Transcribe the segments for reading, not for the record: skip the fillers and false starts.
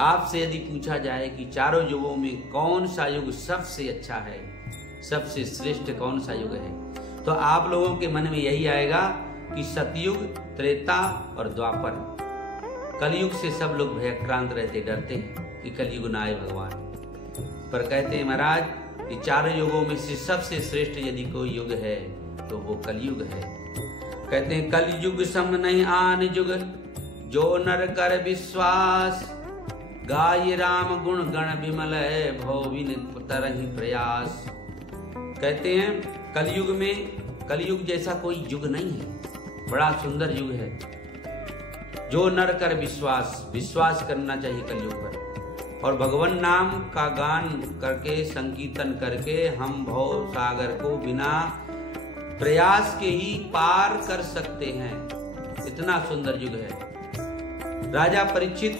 आपसे यदि पूछा जाए कि चारों युगों में कौन सा युग सबसे अच्छा है, सबसे श्रेष्ठ कौन सा युग है, तो आप लोगों के मन में यही आएगा कि सतयुग, त्रेता और द्वापर। कलयुग से सब लोग भयक्रांत रहते, डरते हैं कि कलयुग ना आए भगवान। पर कहते हैं महाराज कि चारों युगों में से सबसे श्रेष्ठ यदि कोई युग है तो वो कलयुग है। कहते हैं कलयुग सम नहीं आन युग, जो नर कर विश्वास, गाय राम गुण गण विमल है, भव विन तरहि प्रयास। कहते हैं कलयुग में, कलयुग जैसा कोई युग नहीं है, बड़ा सुंदर युग है। जो नर कर विश्वास, विश्वास करना चाहिए कलयुग पर, और भगवान नाम का गान करके, संकीर्तन करके हम भव सागर को बिना प्रयास के ही पार कर सकते हैं। इतना सुंदर युग है। राजा परीक्षित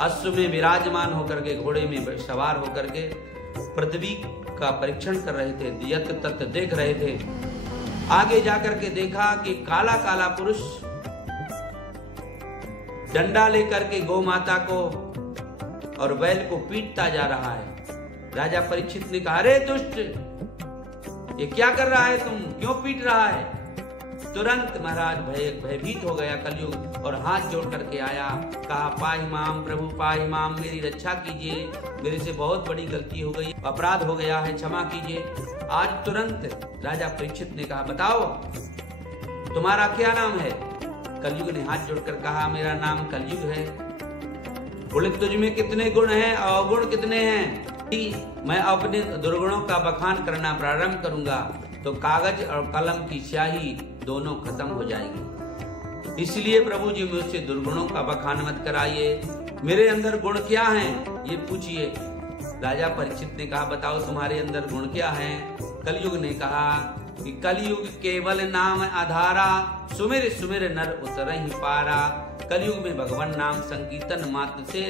अश्व में विराजमान होकर के, घोड़े में सवार होकर के पृथ्वी का परीक्षण कर रहे थे, यत्र तत्र देख रहे थे। आगे जाकर के देखा कि काला काला पुरुष डंडा लेकर के गौ माता को और बैल को पीटता जा रहा है। राजा परीक्षित ने कहा, अरे दुष्ट, ये क्या कर रहा है, तुम क्यों पीट रहा है? तुरंत महाराज भयभीत हो गया कलयुग और हाथ जोड़ करके आया, कहा पाहि माम प्रभु पाहि माम, मेरी रक्षा कीजिए, मेरे से बहुत बड़ी गलती हो गई, अपराध हो गया है, क्षमा कीजिए। आज तुरंत राजा परीक्षित ने कहा, बताओ तुम्हारा क्या नाम है? कलयुग ने हाथ जोड़कर कहा, मेरा नाम कलयुग है। बोले तुझ में कितने गुण हैं, अवगुण कितने हैं? मैं अपने दुर्गुणों का बखान करना प्रारंभ करूंगा तो कागज और कलम की स्याही दोनों खत्म हो जाएगी। इसलिए प्रभु जी मुझसे दुर्गुणों का बखान मत कराइए, मेरे अंदर गुण क्या हैं ये पूछिए। राजा परीक्षित ने कहा, बताओ तुम्हारे अंदर गुण क्या हैं? कलयुग ने कहा कि कलयुग केवल नाम आधारा, सुमिर सुमिर नर उतरहि पारा। कलयुग में भगवान नाम संकीर्तन मात्र से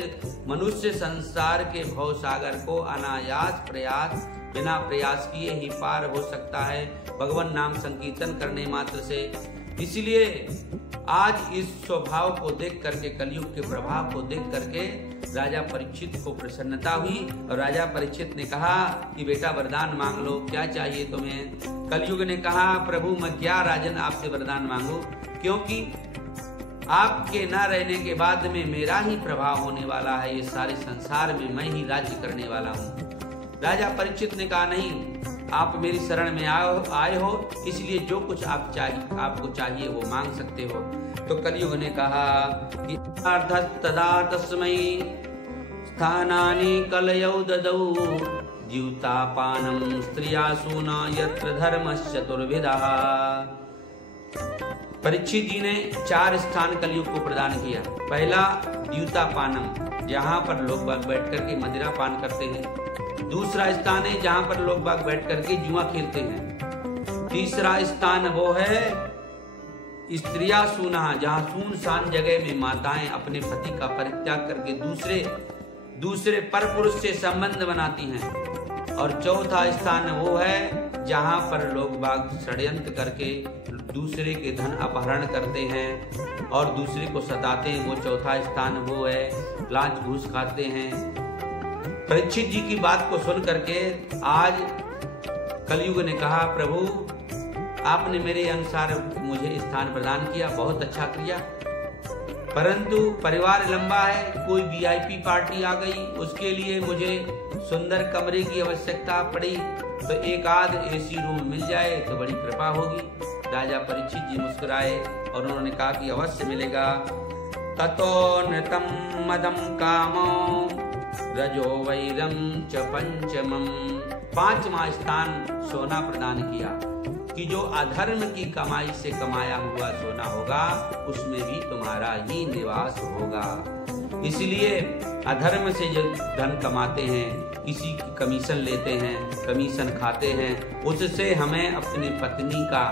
मनुष्य संसार के भव सागर को अनायास प्रयास, बिना प्रयास किए ही पार हो सकता है, भगवान नाम संकीर्तन करने मात्र से। इसलिए आज इस स्वभाव को देख करके, कलयुग के प्रभाव को देख करके राजा परीक्षित को प्रसन्नता हुई और राजा परीक्षित ने कहा कि बेटा वरदान मांग लो, क्या चाहिए तुम्हें? कलयुग ने कहा, प्रभु मैं क्या राजन आपसे वरदान मांगू, क्योंकि आपके न रहने के बाद में मेरा ही प्रभाव होने वाला है, ये सारे संसार में मैं ही राज्य करने वाला हूँ। राजा परीक्षित ने कहा, नहीं, आप मेरी शरण में आए हो, इसलिए जो कुछ आपको चाहिए वो मांग सकते हो। तो कलयुग ने कहा कि तदा तस्मै स्थानानि कलयौ ददौ, द्यूतापानं स्त्रियासूना यत्र धर्मश्चतुर्विधः। परीक्षित जी ने 4 स्थान कलयुग को प्रदान किया। पहला द्यूतापानम, जहाँ पर लोग बाग बैठ करके मदिरा पान करते हैं। दूसरा स्थान है जहाँ पर लोग बाग बैठ करके जुआ खेलते हैं। तीसरा स्थान वो है स्त्रिया सूना, जहाँ सुनसान जगह में माताएं अपने पति का परित्याग करके दूसरे पर पुरुष से संबंध बनाती हैं। और चौथा स्थान वो है जहाँ पर लोग बाग षड्यंत्र करके दूसरे के धन अपहरण करते हैं और दूसरे को सताते हैं, वो चौथा स्थान वो है लांच घूस खाते हैं। परीक्षित जी की बात को सुन करके आज कलयुग ने कहा, प्रभु आपने मेरे अनुसार मुझे स्थान प्रदान किया, बहुत अच्छा किया, परंतु परिवार लंबा है, कोई वीआईपी पार्टी आ गई, उसके लिए मुझे सुंदर कमरे की आवश्यकता पड़ी, तो एक आध एसी रूम मिल जाए तो बड़ी कृपा होगी। राजा परीक्षित जी मुस्कुराए और उन्होंने कहा कि अवश्य मिलेगा। ततो नृतम मदम कामो रजो वैरम च पंचमम। 5वां स्थान सोना प्रदान किया कि जो अधर्म की कमाई से कमाया हुआ सोना होगा उसमें भी तुम्हारा ही निवास होगा। इसलिए अधर्म से जो धन कमाते हैं, किसी की कमीशन लेते हैं, कमीशन खाते हैं, उससे हमें अपनी पत्नी का,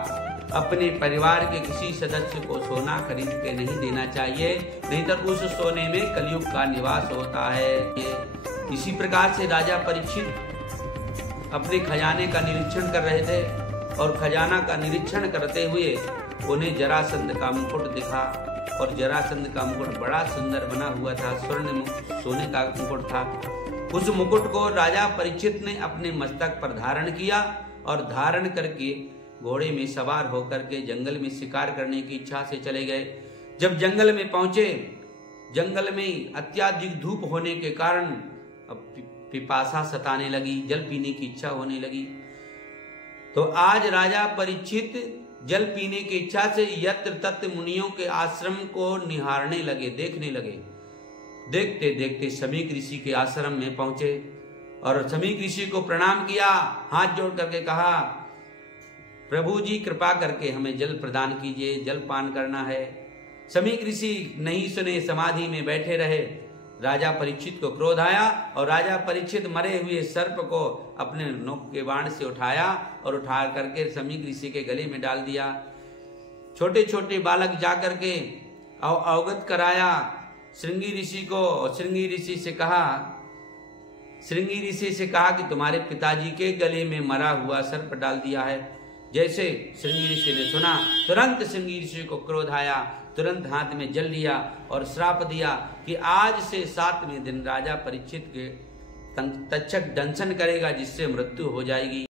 अपने परिवार के किसी सदस्य को सोना खरीद के नहीं देना चाहिए, नहीं तो उस सोने में कलयुग का निवास होता है। इसी प्रकार से राजा परीक्षित अपने खजाने का निरीक्षण कर रहे थे और खजाना का निरीक्षण करते हुए उन्हें जरासंध का मुकुट दिखा। और जरासंध का मुकुट बड़ा सुंदर बना हुआ था, स्वर्ण सोने का मुकुट था। उस मुकुट को राजा परीक्षित ने अपने मस्तक पर धारण किया और धारण करके घोड़े में सवार होकर के जंगल में शिकार करने की इच्छा से चले गए। जब जंगल में पहुंचे, जंगल में अत्यधिक धूप होने के कारण पिपासा सताने लगी, जल पीने की इच्छा होने लगी। तो आज राजा परीक्षित जल पीने की इच्छा से यत्र तत्र मुनियों के आश्रम को निहारने लगे, देखने लगे। देखते देखते समीक ऋषि के आश्रम में पहुंचे और समीक ऋषि को प्रणाम किया, हाथ जोड़ करके कहा, प्रभु जी कृपा करके हमें जल प्रदान कीजिए, जल पान करना है। समीक ऋषि नहीं सुने, समाधि में बैठे रहे। राजा परीक्षित को क्रोध आया और राजा परीक्षित मरे हुए सर्प को अपने नोक के बाण से उठाया और उठा करके समीक ऋषि के गले में डाल दिया। छोटे छोटे बालक जाकर के अवगत कराया श्रृंगी ऋषि को। श्रृंगी ऋषि से कहा कि तुम्हारे पिताजी के गले में मरा हुआ सर्प डाल दिया है। जैसे श्रृंगी ऋषि ने सुना, तुरंत श्रृंगी ऋषि को क्रोध आया, तुरंत हाथ में जल लिया और श्राप दिया कि आज से 7वें दिन राजा परीक्षित के तक्षक दंशन करेगा, जिससे मृत्यु हो जाएगी।